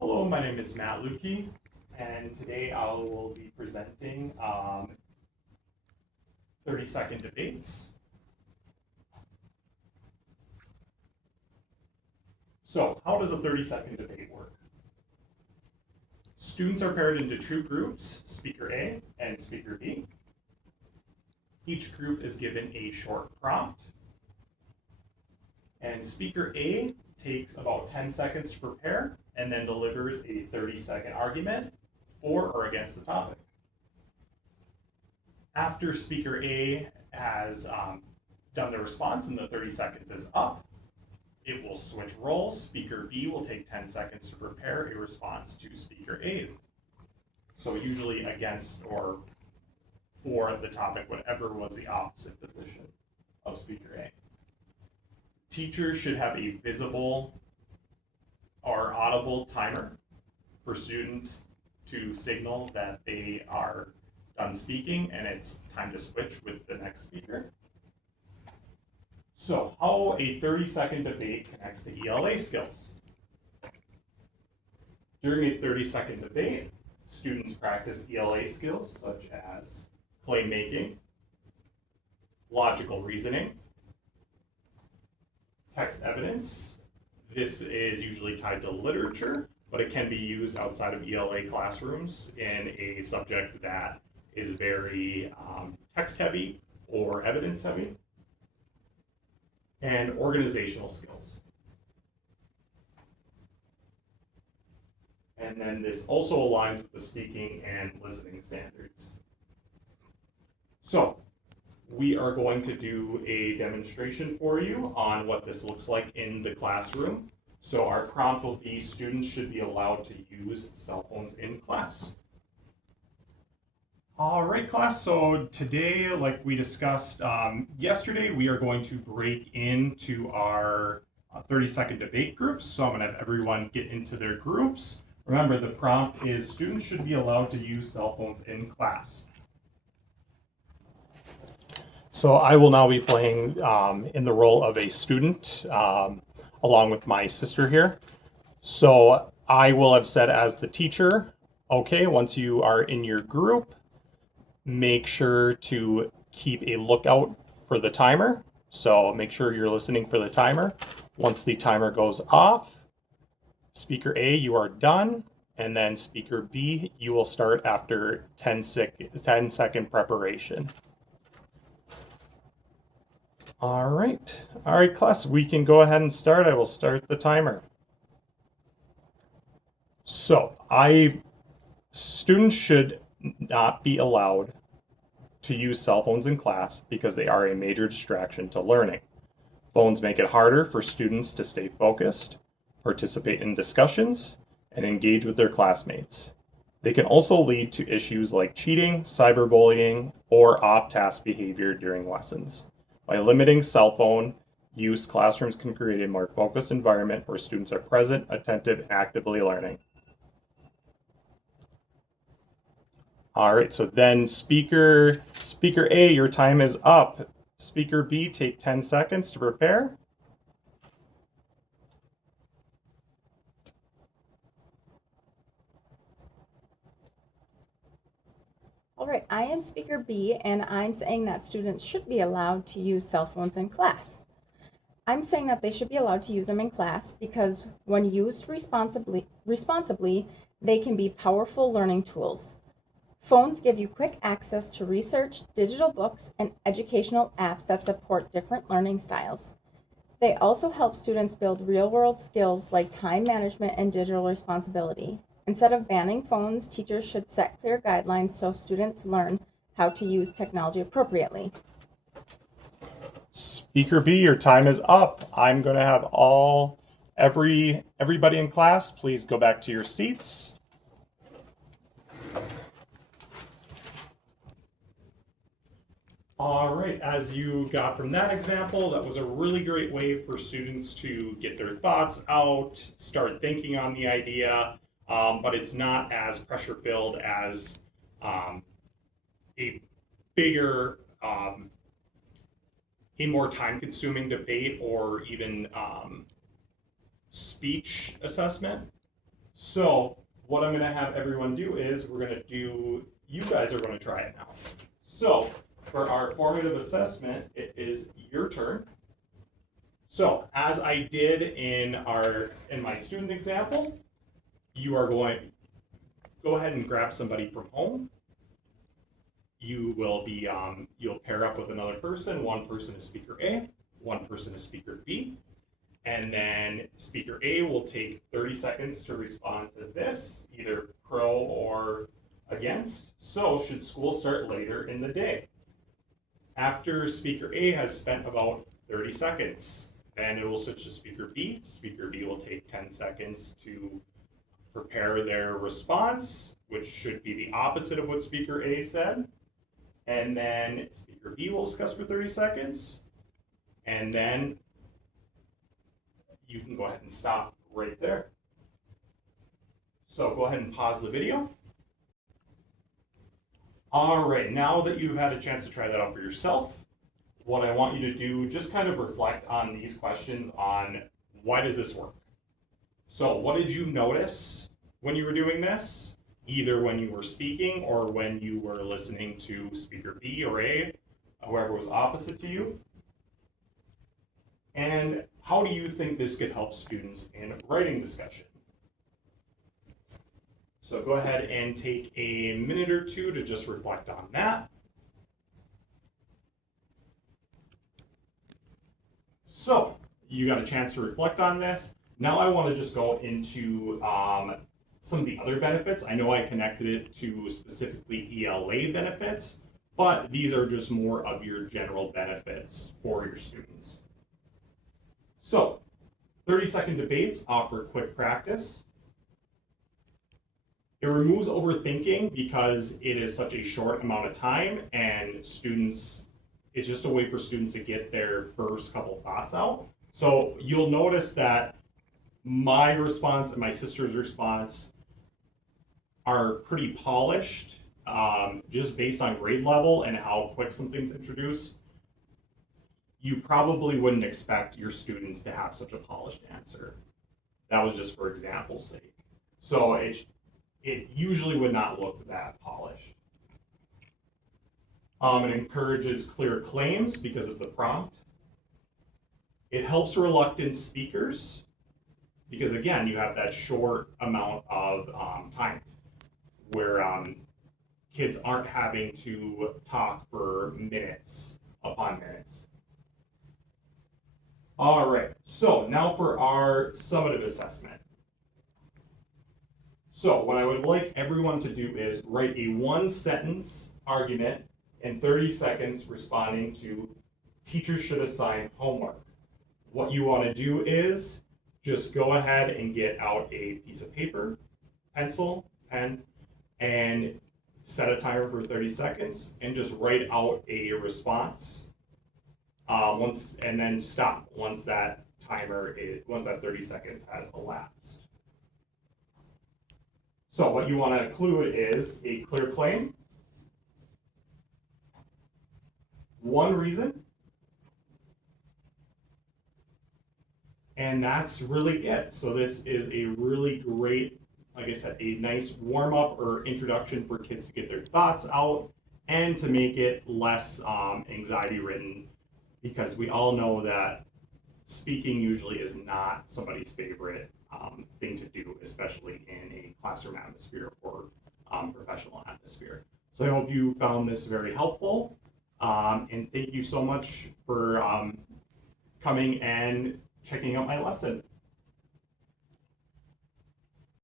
Hello, my name is Matt Lukey, and today I will be presenting 30-second debates. So, how does a 30-second debate work? Students are paired into two groups, Speaker A and Speaker B. Each group is given a short prompt, and Speaker A takes about 10 seconds to prepare and then delivers a 30-second argument for or against the topic. After Speaker A has done the response and the 30 seconds is up, it will switch roles. Speaker B will take 10 seconds to prepare a response to Speaker A. So usually against or for the topic, whatever was the opposite position of Speaker A. Teachers should have a visible or audible timer for students to signal that they are done speaking and it's time to switch with the next speaker. So, how a 30-second debate connects to ELA skills. During a 30-second debate, students practice ELA skills such as claim making, logical reasoning, text evidence. This is usually tied to literature, but it can be used outside of ELA classrooms in a subject that is very text heavy or evidence heavy. And organizational skills. And then this also aligns with the speaking and listening standards. So, we are going to do a demonstration for you on what this looks like in the classroom. So our prompt will be, students should be allowed to use cell phones in class. All right, class, so today, like we discussed yesterday, we are going to break into our 30-second debate groups. So I'm gonna have everyone get into their groups. Remember, the prompt is, students should be allowed to use cell phones in class. So I will now be playing in the role of a student along with my sister here. So I will have said as the teacher, okay, once you are in your group, make sure to keep a lookout for the timer. So make sure you're listening for the timer. Once the timer goes off, Speaker A, you are done. And then Speaker B, you will start after 10-second preparation. All right, class, we can go ahead and start. I will start the timer. So, students should not be allowed to use cell phones in class because they are a major distraction to learning. Phones make it harder for students to stay focused, participate in discussions, and engage with their classmates. They can also lead to issues like cheating, cyberbullying, or off-task behavior during lessons. By limiting cell phone use, classrooms can create a more focused environment where students are present, attentive, and actively learning. All right, so then Speaker A, your time is up. Speaker B, take 10 seconds to prepare. All right, I am Speaker B, and I'm saying that students should be allowed to use cell phones in class. I'm saying that they should be allowed to use them in class because when used responsibly, they can be powerful learning tools. Phones give you quick access to research, digital books, and educational apps that support different learning styles. They also help students build real-world skills like time management and digital responsibility. Instead of banning phones, teachers should set clear guidelines so students learn how to use technology appropriately. Speaker B, your time is up. I'm going to have everybody in class, please go back to your seats. All right, as you got from that example, that was a really great way for students to get their thoughts out, start thinking on the idea, but it's not as pressure-filled as a bigger, a more time-consuming debate or even speech assessment. So what I'm gonna have everyone do is you guys are gonna try it now. So for our formative assessment, it is your turn. So as I did in my student example, you are going, go ahead and grab somebody from home. You will be, you'll pair up with another person. One person is speaker A, one person is speaker B. And then speaker A will take 30 seconds to respond to this, either pro or against. So should school start later in the day? After speaker A has spent about 30 seconds, then it will switch to speaker B. Speaker B will take 10 seconds to prepare their response, which should be the opposite of what speaker A said. And then speaker B will discuss for 30 seconds. And then you can go ahead and stop right there. So go ahead and pause the video. All right, now that you've had a chance to try that out for yourself, what I want you to do, just kind of reflect on these questions on why does this work? So what did you notice when you were doing this? Either when you were speaking or when you were listening to speaker B or A, whoever was opposite to you. And how do you think this could help students in writing discussion? So go ahead and take a minute or two to just reflect on that. So you got a chance to reflect on this. Now I want to just go into some of the other benefits. I know I connected it to specifically ELA benefits, but these are just more of your general benefits for your students. So 30-second debates offer quick practice. It removes overthinking because it is such a short amount of time, and students, it's just a way for students to get their first couple thoughts out. So you'll notice that my response and my sister's response are pretty polished, just based on grade level and how quick something's introduced. You probably wouldn't expect your students to have such a polished answer. That was just for example's sake. So it usually would not look that polished. It encourages clear claims because of the prompt. It helps reluctant speakers because, again, you have that short amount of time where kids aren't having to talk for minutes upon minutes. All right, so now for our summative assessment. So what I would like everyone to do is write a one-sentence argument in 30 seconds responding to teachers should assign homework. What you want to do is just go ahead and get out a piece of paper, pencil, pen, and set a timer for 30 seconds and just write out a response. And then stop once that 30 seconds has elapsed. So what you want to include is a clear claim, one reason, and that's really it. So this is a really great, like I said, a nice warm up or introduction for kids to get their thoughts out and to make it less anxiety ridden, because we all know that speaking usually is not somebody's favorite thing to do, especially in a classroom atmosphere or professional atmosphere. So I hope you found this very helpful, and thank you so much for coming and checking out my lesson.